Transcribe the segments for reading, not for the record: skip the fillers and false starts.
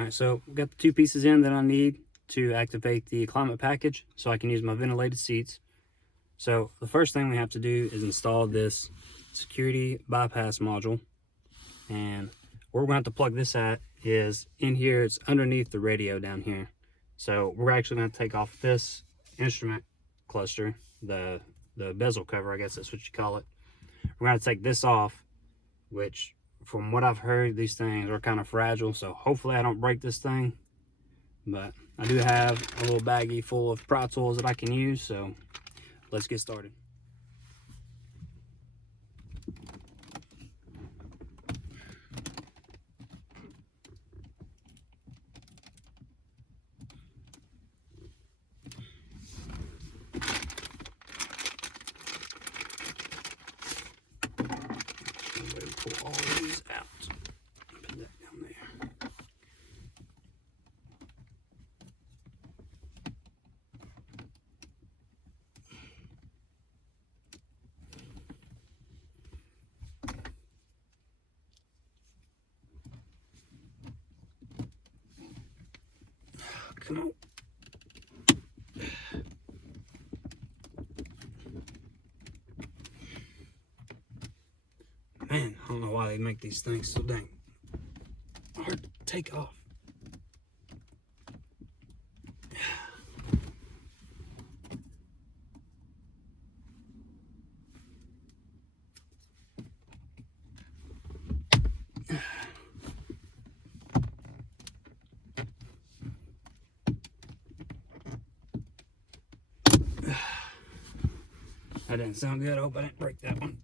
Alright, so we've got the two pieces in that I need to activate the climate package so I can use my ventilated seats. So the first thing we have to do is install this security bypass module. And where we're going to have to plug this at is in here. It's underneath the radio down here. So we're actually going to take off this instrument cluster, the bezel cover, I guess that's what you call it. We're going to take this off, which from what I've heard, these things are kind of fragile, so hopefully I don't break this thing. But I do have a little baggie full of pry tools that I can use, so let's get started. Pull all of these out. Put that down there. Come on. Man, I don't know why they make these things so dang hard to take off. That didn't sound good. I hope I didn't break that one.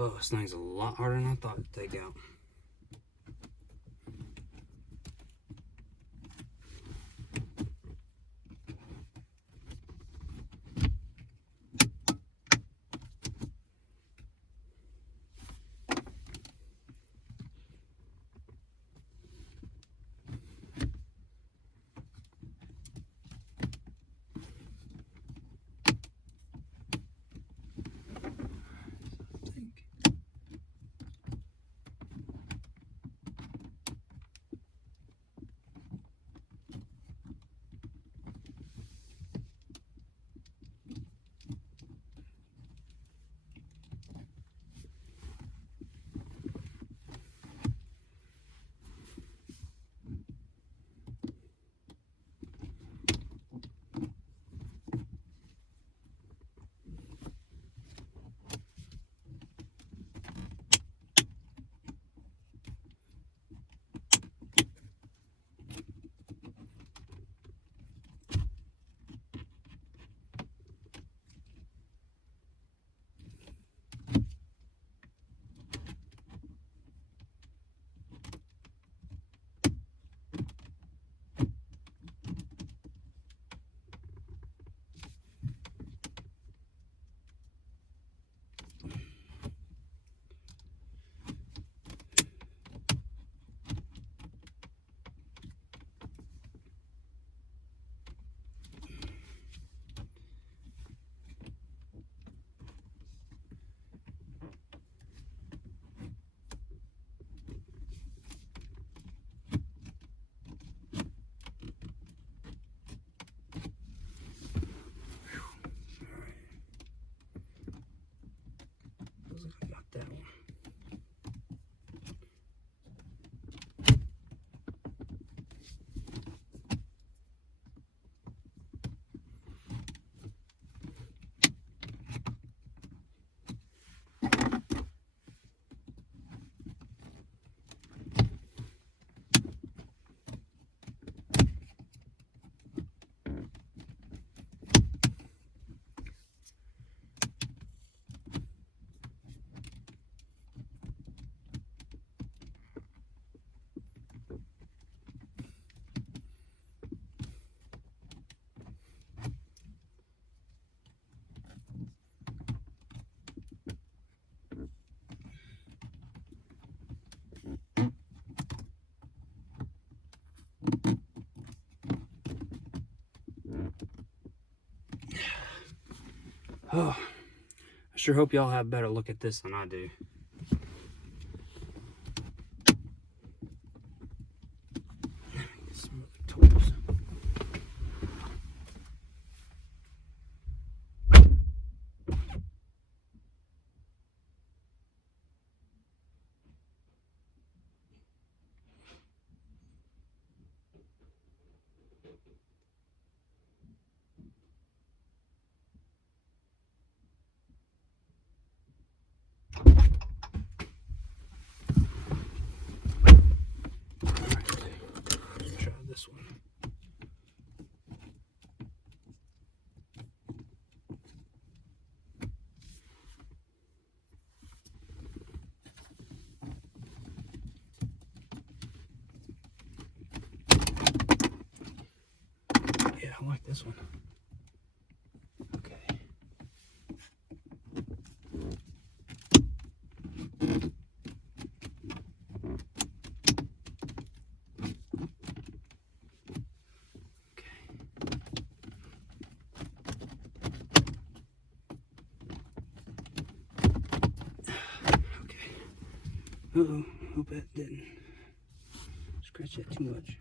Oh, this thing's a lot harder than I thought to take out. Oh, I sure hope y'all have a better look at this than I do. Some other tools. Try this one. Yeah, I like this one. Okay. Okay. Uh-oh, hope that didn't scratch that too much.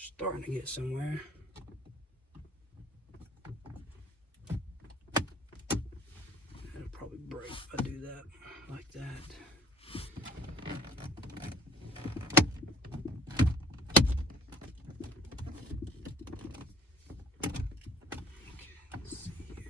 Starting to get somewhere. It'll probably break if I do that like that. Let's see here.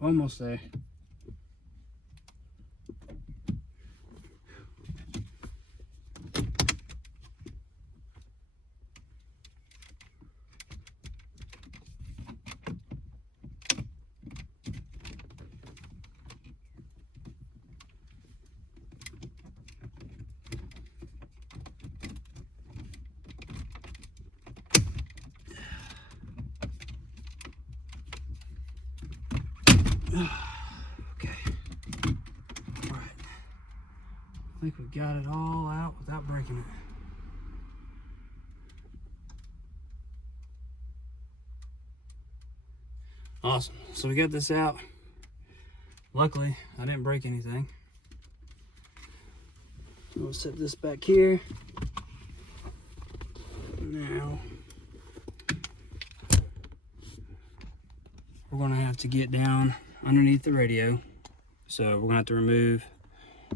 Almost there. Okay. All right. I think we got it all out without breaking it. Awesome. So we got this out. Luckily, I didn't break anything. So we'll set this back here. Now, we're going to have to get down underneath the radio. So we're going to have to remove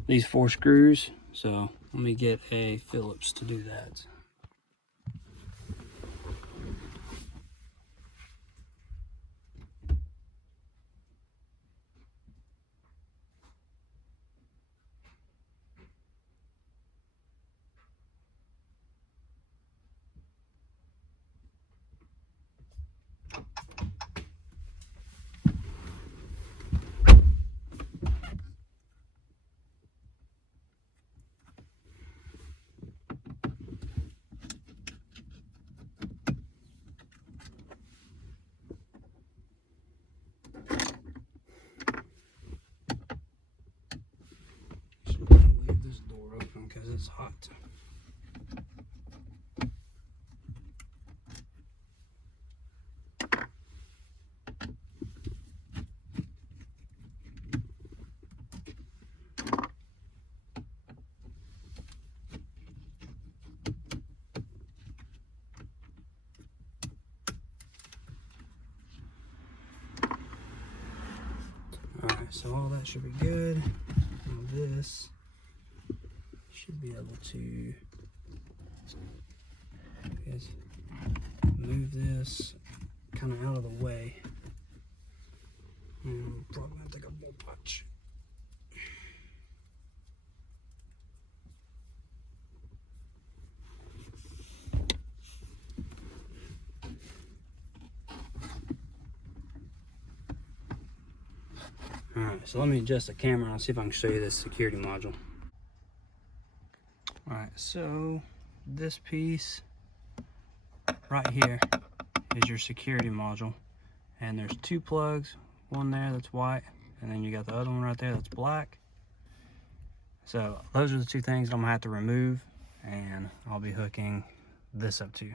these 4 screws. So let me get a Phillips to do that. Leave this door open because it's hot. Alright, so all that should be good. Now this should be able to move this kind of out of the way. And I'm probably going to take a bolt punch. Alright, so let me adjust the camera and I'll see if I can show you this security module. Alright, so this piece right here is your security module. And there's 2 plugs, one there that's white, and then you got the other one right there that's black. So those are the 2 things I'm going to have to remove, and I'll be hooking this up to.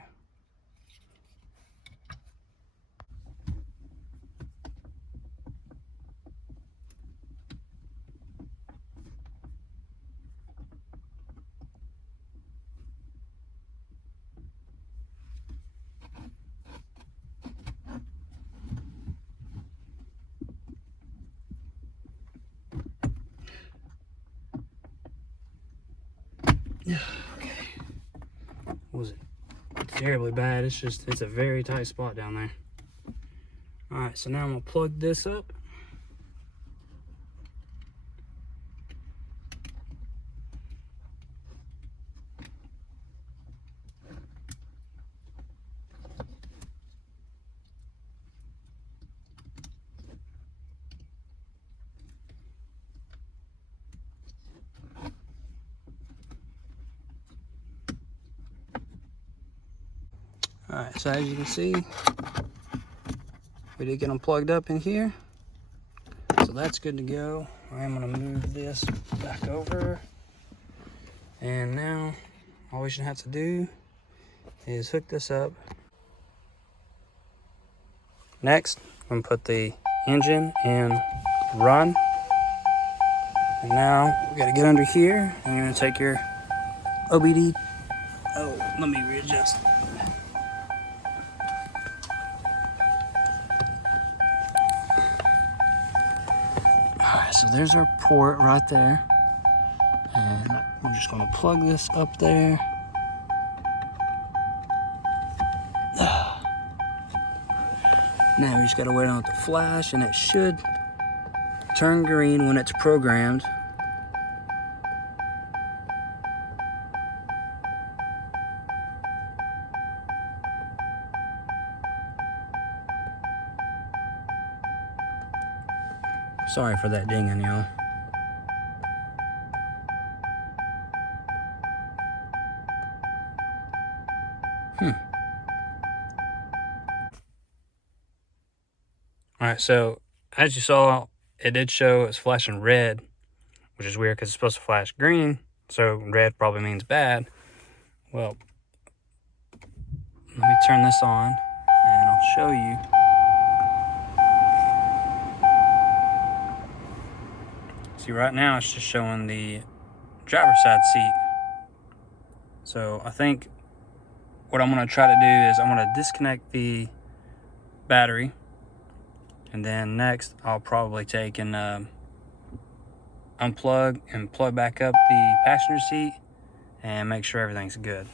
Okay. Was it terribly bad? It's a very tight spot down there. Alright, so now I'm going to plug this up. Alright, so as you can see, we did get them plugged up in here. So that's good to go. I'm going to move this back over. And now, all we should have to do is hook this up. Next, I'm going to put the engine in run. And now, we got to get under here. And you're going to take your OBD. Oh, let me readjust. Alright, so there's our port right there. And I'm just going to plug this up there. Now we just got to wait on it to flash, and it should turn green when it's programmed. Sorry for that dinging, y'all. Alright, so as you saw, it did show it's flashing red, which is weird because it's supposed to flash green So red probably means bad. Well, let me turn this on and I'll show you. See, right now it's just showing the driver's side seat. So I think what I'm going to try to do is I'm going to disconnect the battery, and then next I'll probably take and unplug and plug back up the passenger seat and make sure everything's good.